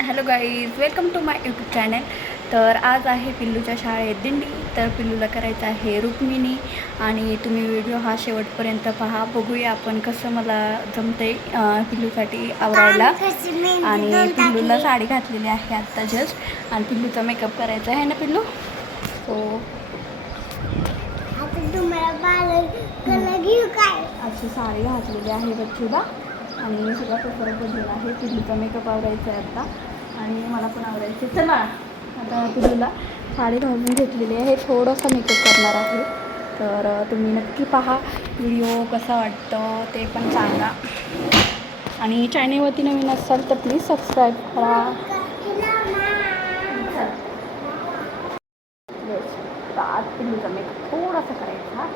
Hello guys welcome to my YouTube channel तर आज आहे पिल्लूच्या शाळेत दिंडी. तर पिल्लूला करायचं आहे रुक्मिणी. आणि तुम्ही व्हिडिओ हा शेवटपर्यंत पहा. बघूया आपण कसं मला जमते पिल्लूसाठी आवरायला. आणि पिल्लूला साडी घातलेली आहे आत्ता जस्ट आणि पिल्लूचा मेकअप करायचा आहे ना पिल्लू? हो. घेऊ काय? अशी साडी घातलेली आहे बच्चूला. आणि सगळा पेपर बदलला आहे. तुझीचा मेकअप आवडायचा आहे आता. आणि मला पण आवडायचं आहे. चला आता तुझीला साडी घालून घेतलेली आहे. थोडंसं मेकअप करणार आहे. तर तुम्ही नक्की पहा. व्हिडिओ कसा वाटतं ते पण सांगा. आणि चॅनेलवरती नवीन असाल तर प्लीज सबस्क्राईब करा चला. Yes. तर आज पिल्लूचा मेकअप थोडासा करायचा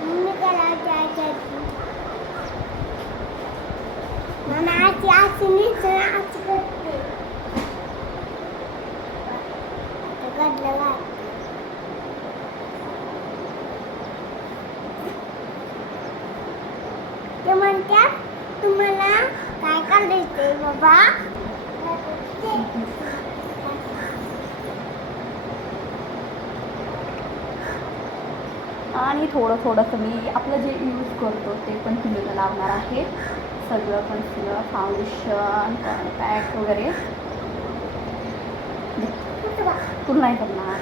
मम्मी करा जायचं मम्मी आजी आजी निसर आजी करते आता घडलं काय ते म्हणतात तुम्हाला काय करायचंय बाबा आणि थोडं थोडंसं मी आपलं जे यूज करतो ते पण तुम्ही लावणार आहे. सगळं पण सगळं फाउंडेशन पॅक वगैरे. पूर्ण नाही करणार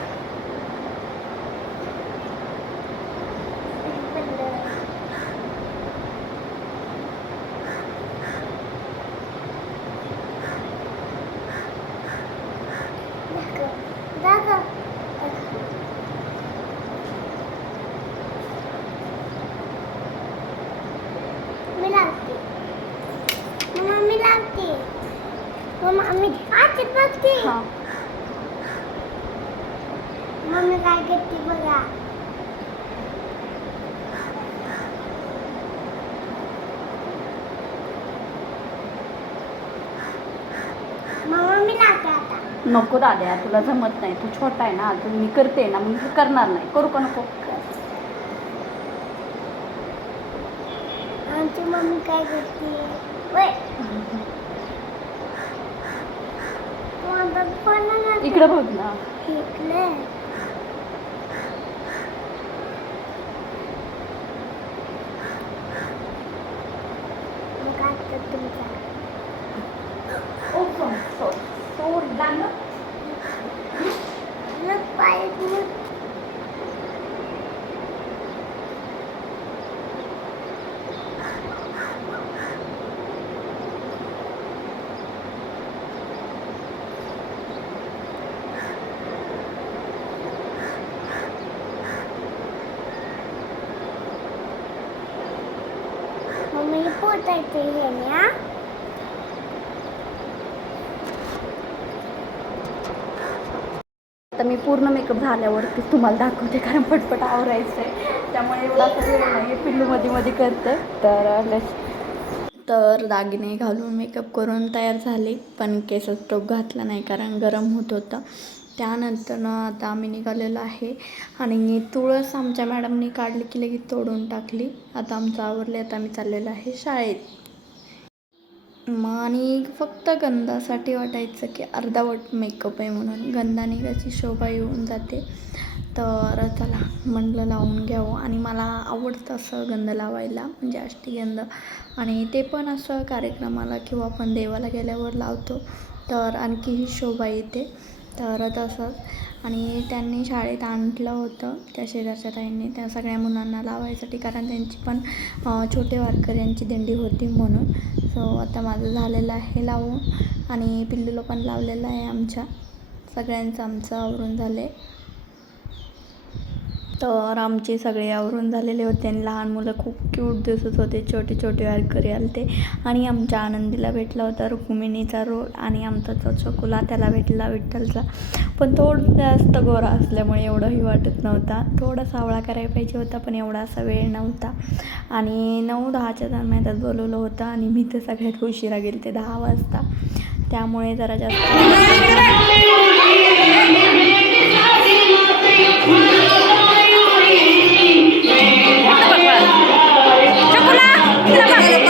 दादा मी लावते मम्मा मी लावते मम्मा आजी बघते हां. मम्मी काय करते बघा. मम्मा आता. नको दाद्या तुला जमत नाही. तू छोटा आहे ना अजून मी करते ना मी करणार नाही. करू का नको? आमची मम्मी काय करते? वय. इकडे बघ ना इकडे मग आता तुमचा ओ सॉरी सॉरी लागलं मग पाय मग हे ना आता मी पूर्ण मेकअप झाल्यावरती तुम्हाला दाखवते कारण पटपट आवरायचं आहे त्यामुळे एवढा वेळ नाही आहे पिल्लूमध्ये मध्ये करते. तर तर दागिने घालून मेकअप करून तयार झाले पण केसात टोप घातला नाही कारण गरम होत होतं. त्यानंतर आता आम्ही निघालेलो आहे. आणि तुळस आमच्या मॅडमनी काढली की लगेच तोडून टाकली. आता आमचं आवरले आता आम्ही चाललेलो आहे शाळेत. मग आणि फक्त गंधासाठी वाटायचं की अर्धावट मेकअप आहे म्हणून. गंधाने कशी शोभा येऊन जाते. तर चला म्हणलं लावून घ्यावं. आणि मला आवडतं असं गंध लावायला म्हणजे अष्टीगंध. आणि ते पण असं कार्यक्रमाला किंवा आपण देवाला गेल्यावर लावतो. तर आणखीही शोभा येते. तर तसंच आणि त्यांनी शाळेत आणलं होतं त्या शेजारच्या ताईंनी. त्या सगळ्या मुलांना लावायसाठी कारण त्यांची पण छोटे वारकरी यांची दिंडी होती म्हणून. सो आता माझं झालेलं आहे लावून. आणि पिल्लूला पण लावलेलं आहे आमच्या. सगळ्यांचं आमचं आवरून झालं. आहे तर आमचे सगळे आवरून झालेले होते आणि लहान मुलं खूप क्यूट दिसत होते. छोटे छोटे वारकरी आले ते आणि आमच्या आनंदीला भेटला होता. रुक्मिणीचा रोल आणि आमचा तो चकुला त्याला भेटला विठ्ठलचा. पण थोडं जास्त गोरा असल्यामुळे एवढंही वाटत नव्हता. थोडा सावळा करायला पाहिजे होता पण एवढा असा वेळ नव्हता. आणि नऊ दहाच्या दरम्यान बोलवलं होतं आणि मी तर सगळ्यात उशिरा गेले ते दहा वाजता. त्यामुळे जरा जास्त Chocolat. Chocolat.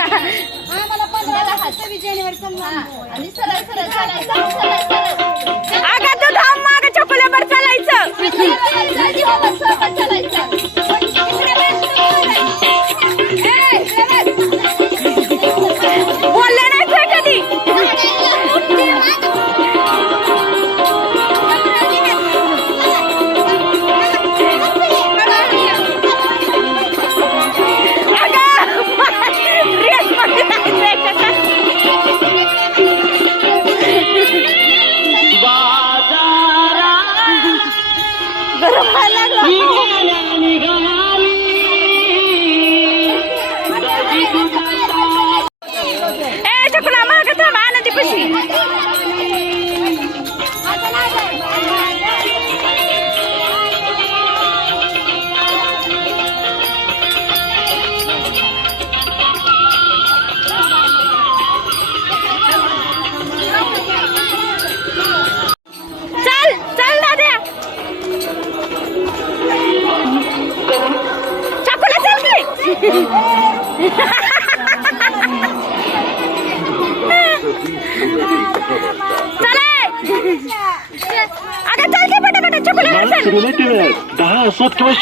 आम्हाला पंधरा सव्वीस जानेवारी समजा आणि सरळ सरळ चालायचं अगं तू धाम चालायचं चकोल्यावर चालायचं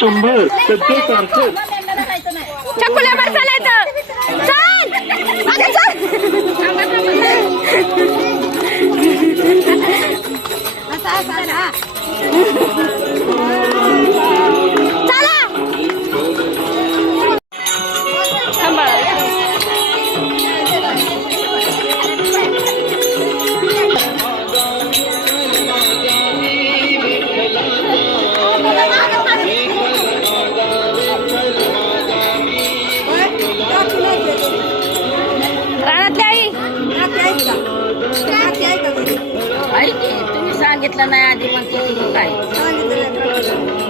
शंभर सध्या कारशे तुम्ही सांगितलं नाही आधी मग किती लोक आहे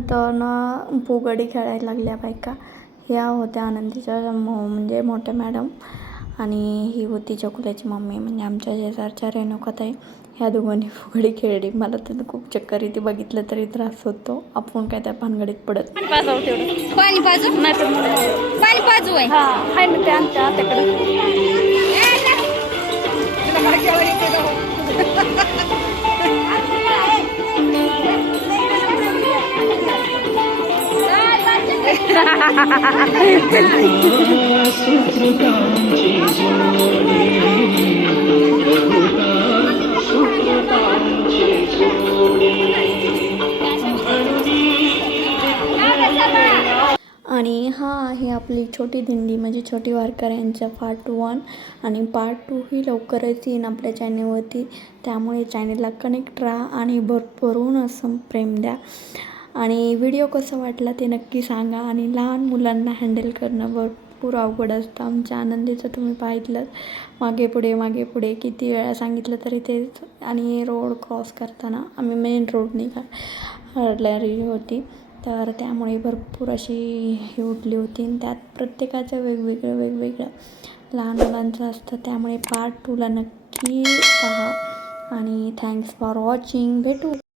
त्यानंतर ना फुगडी खेळायला लागल्या बायका. ह्या होत्या आनंदीच्या म- म्हणजे मोठ्या मॅडम आणि ही होती चकुल्याची मम्मी. म्हणजे आमच्या शेजारच्या रेणुकाताई ह्या दोघांनी फुगडी खेळली. मला तर खूप चक्कर येते. बघितलं तरी त्रास होतो. आपण काय त्या भानगडीत पडत पाणी पाजू पाणी पाजू आहे. आहे ना ते आमच्या आत्याकडे. आणि हा आहे आपली छोटी दिंडी म्हणजे छोटी वारकऱ्यांच्या पार्ट वन आणि पार्ट टू ही लवकरच येईन आपल्या चॅनेलवरती त्यामुळे चॅनेलला कनेक्ट राहा आणि भरभरून असं प्रेम द्या. आणि व्हिडिओ कसा वाटला ते नक्की सांगा. आणि लहान मुलांना हँडल करणं भरपूर अवघड असतं. आमच्या आनंदीचं तुम्ही पाहितलं मागे पुढे मागे पुढे. किती वेळा सांगितलं तरी तेच आणि रोड क्रॉस करताना आम्ही मेन रोडने काढलेली होती. तर त्यामुळे भरपूर अशी ही उठली होती. आणि त्यात प्रत्येकाचं वेगवेगळं वेगवेगळं लहान मुलांचं असतं. त्यामुळे पार्ट टूला नक्की पहा. आणि थँक्स फॉर वॉचिंग भेटू.